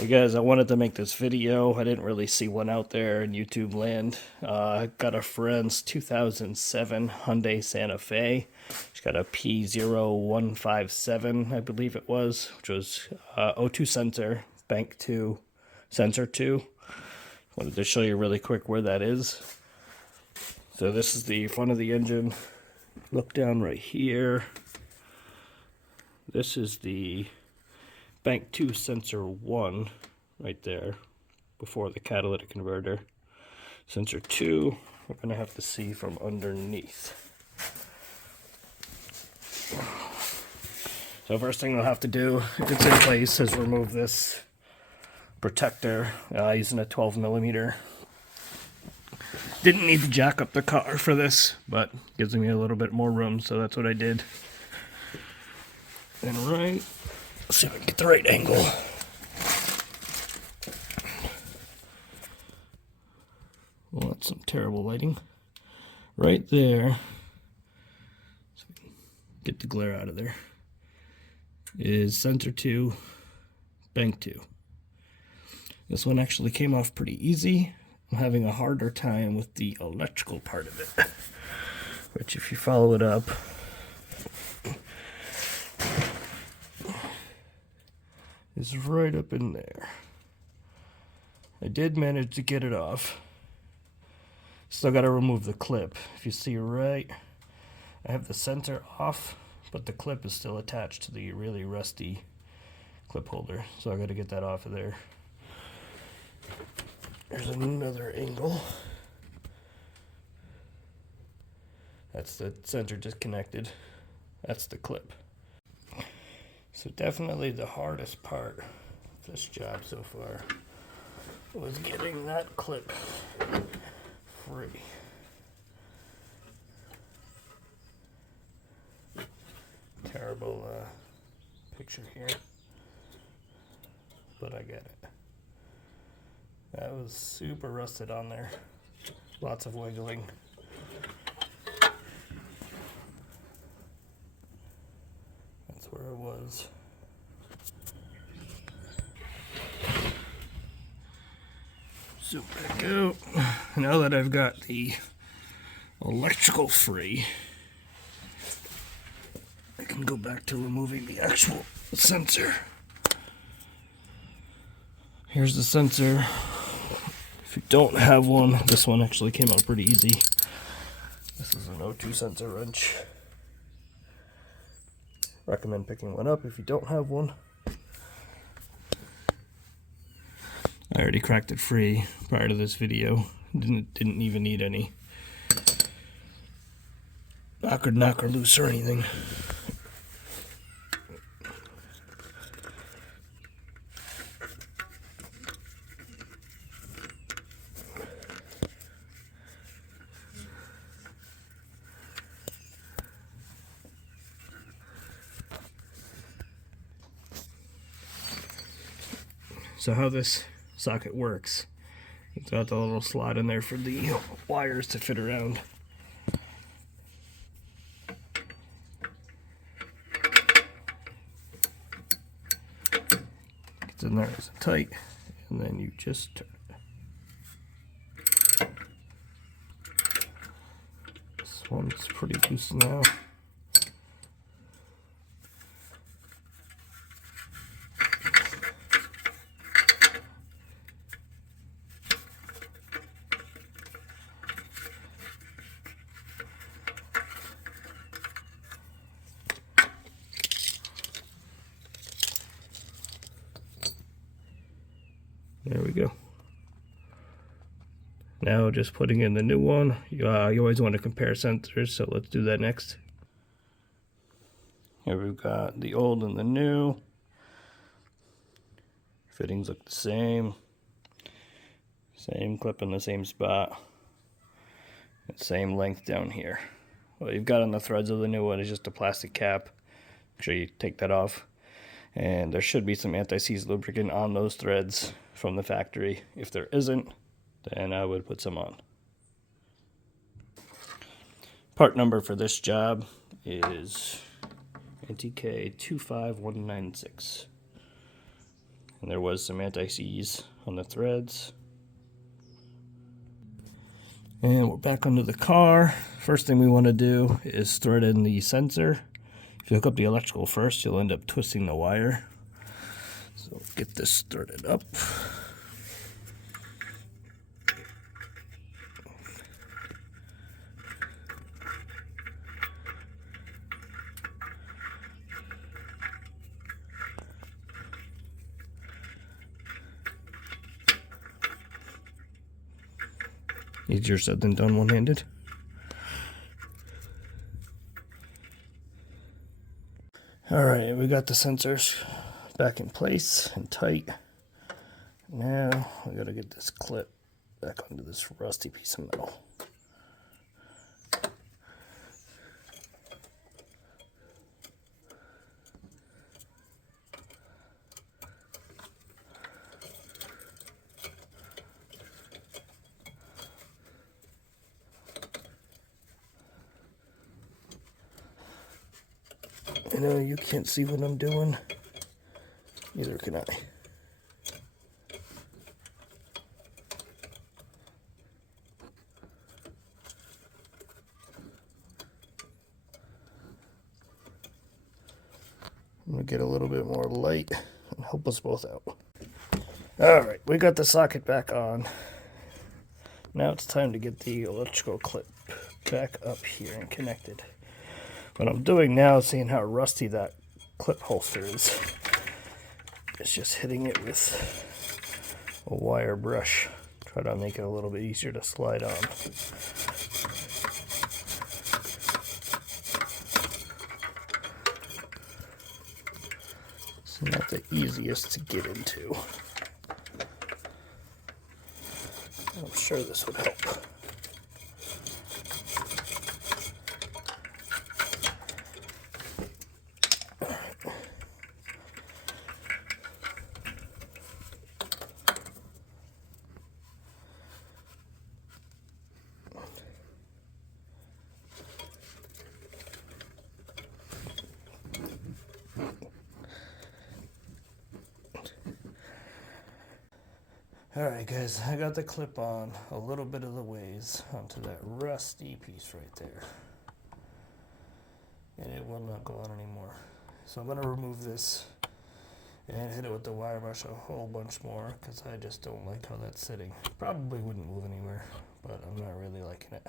Hey guys, I wanted to make this video. I didn't really see one out there in YouTube land. I got a friend's 2007 Hyundai Sante Fe. She's got a P0157, I believe it was, which was O2 sensor, bank 2, sensor 2. Wanted to show you really quick where that is. So this is the front of the engine. Look down right here. This is the bank 2 sensor 1 right there before the catalytic converter. Sensor 2 we're going to have to see from underneath. So first thing we'll have to do, if it's in place, is remove this protector using a 12mm. Didn't need to jack up the car for this, but gives me a little bit more room, so that's what I did. And right, let's see if I can get the right angle. Well, that's some terrible lighting. Right there, so we can get the glare out of there, is sensor 2, bank 2. This one actually came off pretty easy. I'm having a harder time with the electrical part of it, which if you follow it up, is right up in there. I did manage to get it off. Still got to remove the clip. If you see right, I have the sensor off, but the clip is still attached to the really rusty clip holder. So I got to get that off of there. There's another angle. That's the sensor disconnected. That's the clip. So definitely the hardest part of this job so far was getting that clip free. Terrible picture here, but I get it. That was super rusted on there. Lots of wiggling. That's where it was. Zoom back out. Now that I've got the electrical free, I can go back to removing the actual sensor. Here's the sensor. If you don't have one, this one actually came out pretty easy. This is an O2 sensor wrench. Recommend picking one up if you don't have one. I already cracked it free prior to this video. Didn't even need any knocker loose or anything. So how this socket works, it's got the little slot in there for the wires to fit around. Gets in there nice and tight, and then you just turn it. This one's pretty loose now. There we go. Now just putting in the new one. You always want to compare sensors, so let's do that next. Here we've got the old and the new. Fittings look the same. Same clip in the same spot. Same length down here. What you've got on the threads of the new one is just a plastic cap. Make sure you take that off. And there should be some anti-seize lubricant on those threads from the factory. If there isn't, then I would put some on. Part number for this job is NTK 25196. And there was some anti-seize on the threads. And we're back under the car. First thing we want to do is thread in the sensor. If you hook up the electrical first, you'll end up twisting the wire. So get this threaded up. Easier said than done one-handed. Alright, we got the sensors back in place and tight. Now we gotta get this clip back onto this rusty piece of metal. I know you can't see what I'm doing, neither can I. I'm going to get a little bit more light and help us both out. Alright, we got the socket back on. Now it's time to get the electrical clip back up here and connected. What I'm doing now is seeing how rusty that clip holster is. It's just hitting it with a wire brush. Try to make it a little bit easier to slide on. It's not the easiest to get into. I'm sure this would help. Alright guys, I got the clip on a little bit of the ways onto that rusty piece right there. And it will not go on anymore. So I'm going to remove this and hit it with the wire brush a whole bunch more because I just don't like how that's sitting. Probably wouldn't move anywhere, but I'm not really liking it.